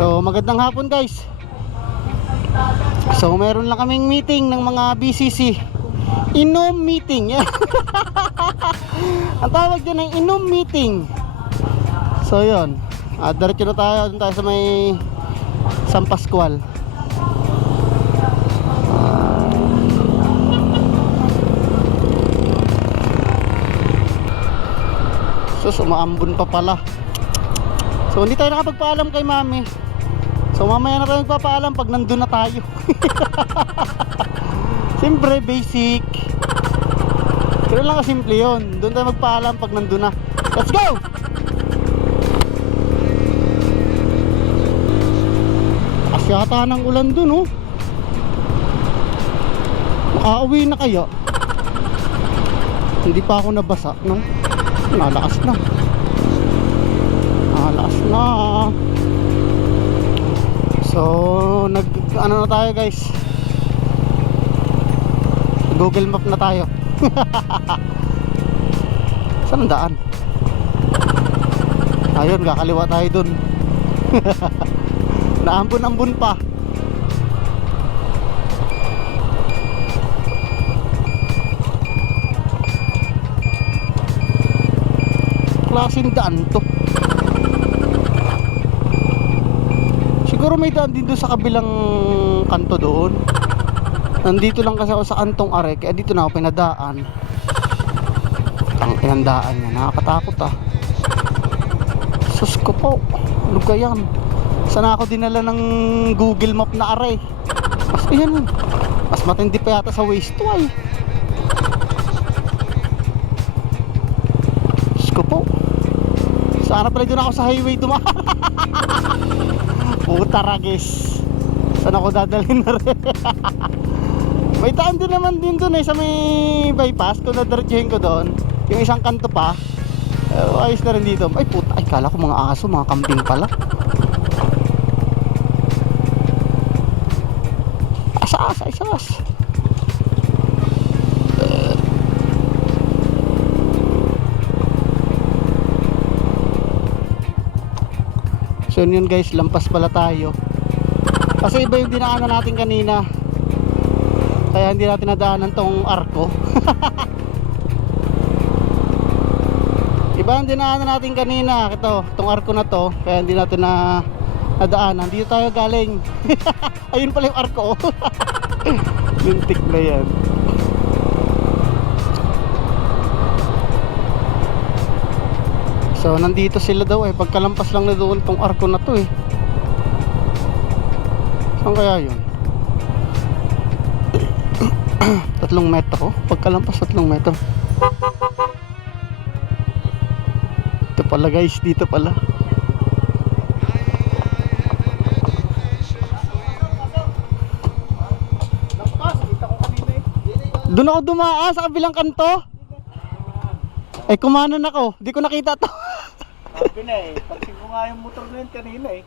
So magandang hapon guys. So meron lang kaming meeting ng mga BCC, inom meeting. Ang tawag dyan ay inom meeting. So yun, diretso na tayo. Doon tayo sa may San Pascual. So umaambon pa pala. So hindi tayo nakapagpaalam kay mami. So mamaya na tayo magpapaalam pag nandun na tayo. Siyempre basic. Pero lang kasimple yun. Doon tayo magpaalam pag nandun na. Let's go! Asyata ng ulan dun, oh. Makauwi na kaya? Hindi pa ako nabasa, no? Nalakas na. Nalakas na. So ano na tayo guys, Google Map na tayo. Saan ang daan? Ayun, kakaliwa tayo dun. Naambon-ambon pa. Klaseng daan to. Siguro may daan din doon sa kabilang kanto doon. Nandito lang kasi ako sa kantong are, kaya dito na ako pinadaan. Ang pinandaan niya, nakakatakot ah. Sus ko po, ano yan? Sana ako dinala ng Google Map na are. Mas ayan, mas matindi pa yata sa Waze to ay. Sus ko po, sana pala doon ako sa highway dumaan. Puta ragis, saan ako dadalhin na rin? May daan din naman din doon eh, sa may bypass. Kung nadiretsuhin ko doon, yung isang kanto pa, ayos na rin dito. Ay puta, ay kala ko mga aso, mga kambing pala. Asas, asas. So yun guys, lampas pala tayo. Kasi iba yung dinaanan natin kanina, kaya hindi natin nadaanan tong arko. Iba ang dinaanan natin kanina. Ito, tong arko na to, kaya hindi natin na nadaanan. Dito tayo galing. Ayun pala yung arko. Lintik na yan. So nandito sila daw eh. Pagkalampas lang na doon tong arko na to eh. Saan kaya yun? 3 metro. Pagkalampas 3 metro. Ito pala guys, dito pala. Doon ako dumaan sa kabilang kanto. Eh kumanan ako, di ko nakita to. Sabi na eh, pagsin ko nga yung motor na yun kanina eh.